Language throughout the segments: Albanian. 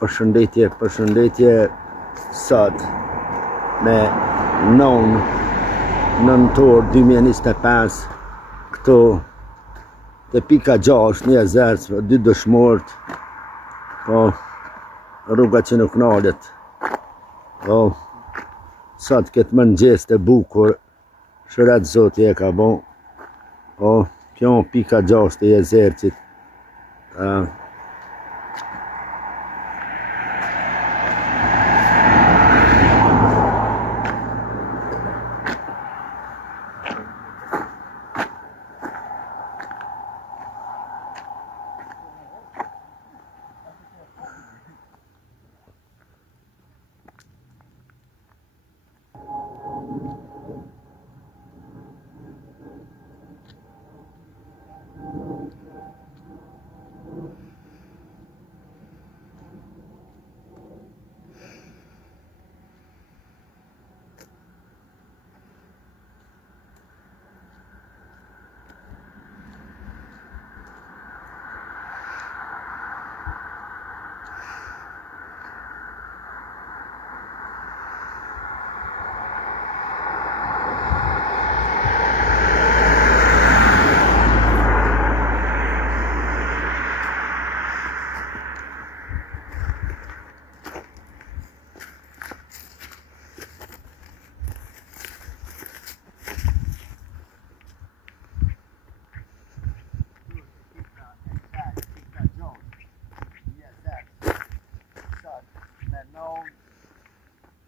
Përshëndetje sot me 9 nëntor 2025 këtu te pika 6 një Zerc, 2 dëshmorët, po rruga që nuk nalet. Po sot këtë mëngjes të bukur, shërat Zoti e ka bon. Po kjo pika 6 e Zercit.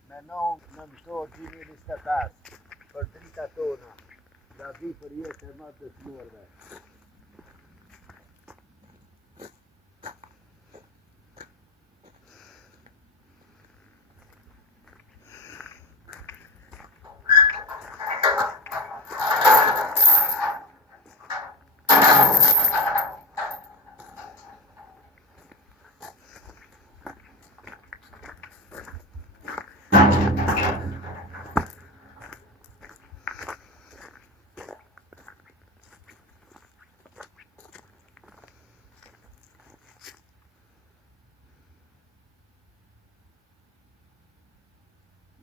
Me 9 nëntor 2025 për drita tona, nga vi për jetë e më të dëshmorëve.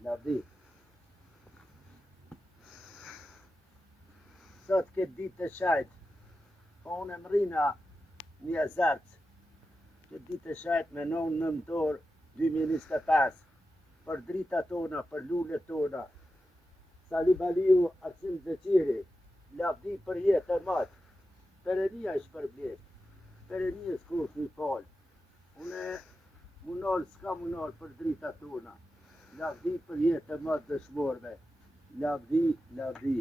Lavdi. Sot këtë ditë të shajt, po unë më rina një Zerc, këtë ditë të shajt me 9 nëntor 2025, për drita tona, për lullet tona, Sali Baliu, Arsim Zeqiri, lavdi për jetë e matë, perenia është për blet, perenia s'ku i falë, une munol, s'ka munol për drita tona, lavdi për jetë e matë dëshmorëve, lavdi,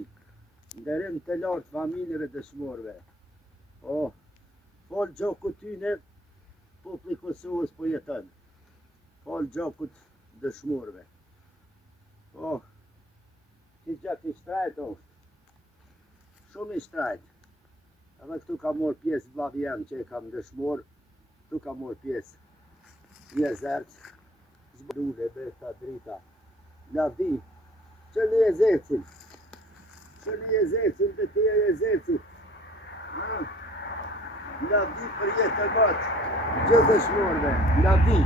nderim të lartë familjeve dëshmorëve. O, fol gjokut tyne, populli Kosovës po jetën, fol gjokut dëshmorëve. O, që gjatë i shtrajt është, shumë i shtrajt, edhe këtu ka morë pjesë vlavjen që e kam dëshmorë, këtu ka morë pjesë një Zerc, zbdule, beta, drita, lavdi, që një Zercin, dhe të e Zercin, lavdi për jetë e matë, gjithë dëshmorëve, lavdi,